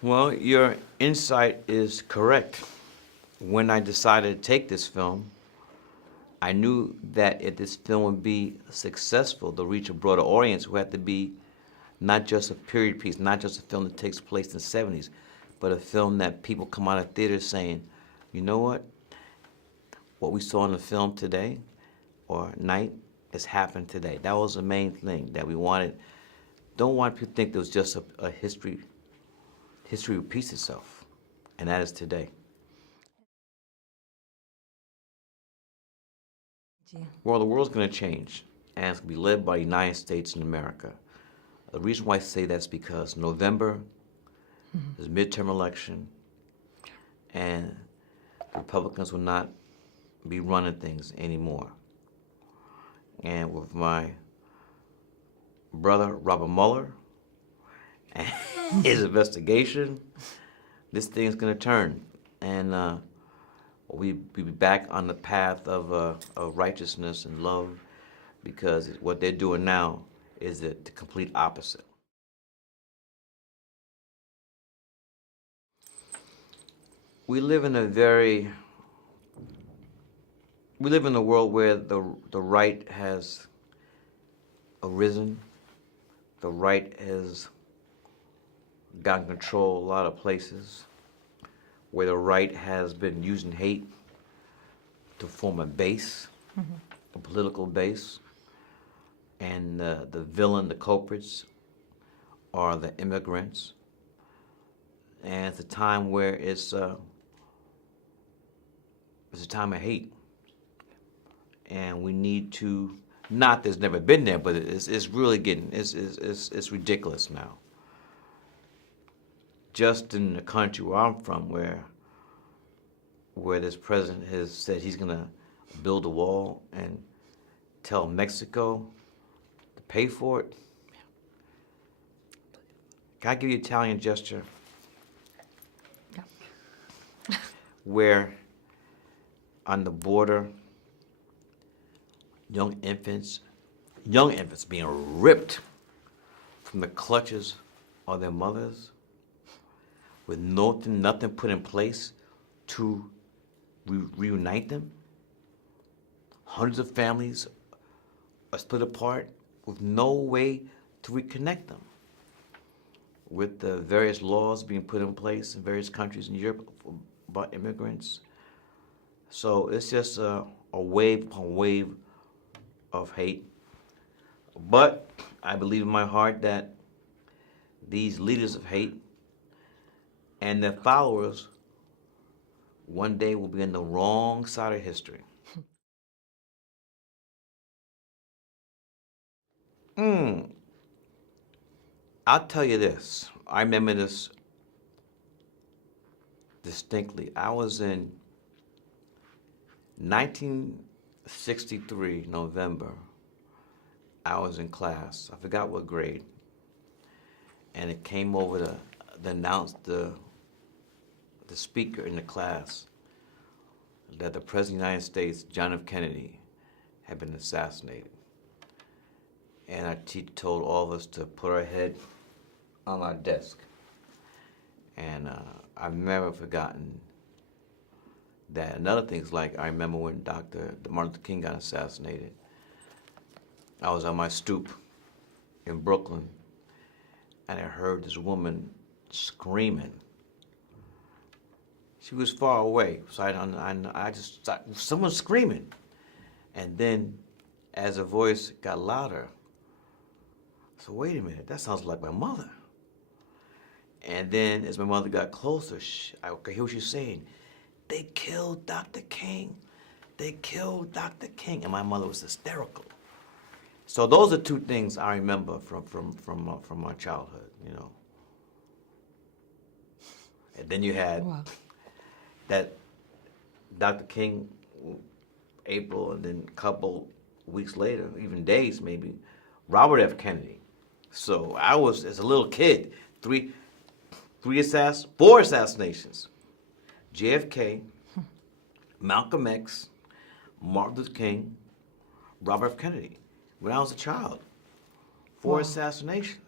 Well, your insight is correct. When I decided to take this film, I knew that if this film would be successful, to reach a broader audience, it would have to be not just a period piece, not just a film that takes place in the 70s, but a film that people come out of theaters saying, you know what we saw in the film today or night has happened today. That was the main thing that we wanted. Don't want people to think there was just a history repeats itself, and that is today. Well, the world's going to change, and it's going to be led by the United States and America. The reason why I say that's because November is midterm election, and the Republicans will not be running things anymore. And with my brother, Robert Mueller, and his investigation, this thing's going to turn. And we'll be back on the path of righteousness and love, because what they're doing now is the complete opposite. We live in a world where the right has arisen. The right has gotten control of a lot of places, where the right has been using hate to form a base, a political base, and the villain, the culprits, are the immigrants. And it's a time where it's a time of hate, and we need to, not there's never been there, but it's really getting, it's ridiculous now. Just in the country where I'm from, where this president has said he's going to build a wall and tell Mexico to pay for it. Can I give you an Italian gesture? Yeah. Where on the border, young infants being ripped from the clutches of their mothers, with nothing put in place to reunite them. Hundreds of families are split apart with no way to reconnect them, with the various laws being put in place in various countries in Europe about immigrants. So it's just a wave upon wave of hate. But I believe in my heart that these leaders of hate and their followers one day will be on the wrong side of history. I'll tell you this. I remember this distinctly. I was in 1963, November. I was in class. I forgot what grade. And it came over to announce the speaker in the class that the President of the United States, John F. Kennedy, had been assassinated. And our teacher told all of us to put our head on our desk. And I've never forgotten that. Another thing is, like, I remember when Martin Luther King got assassinated. I was on my stoop in Brooklyn, and I heard this woman screaming. She was far away, so I just thought, someone's screaming. And then, as her voice got louder, I said, wait a minute, that sounds like my mother. And then, as my mother got closer, I could hear what she was saying. They killed Dr. King. They killed Dr. King. And my mother was hysterical. So those are two things I remember from my childhood, you know. And then you had that Dr. King, April, and then a couple weeks later, even days maybe, Robert F. Kennedy. So I was, as a little kid, four assassinations. JFK, Malcolm X, Martin Luther King, Robert F. Kennedy. When I was a child, 4 assassinations.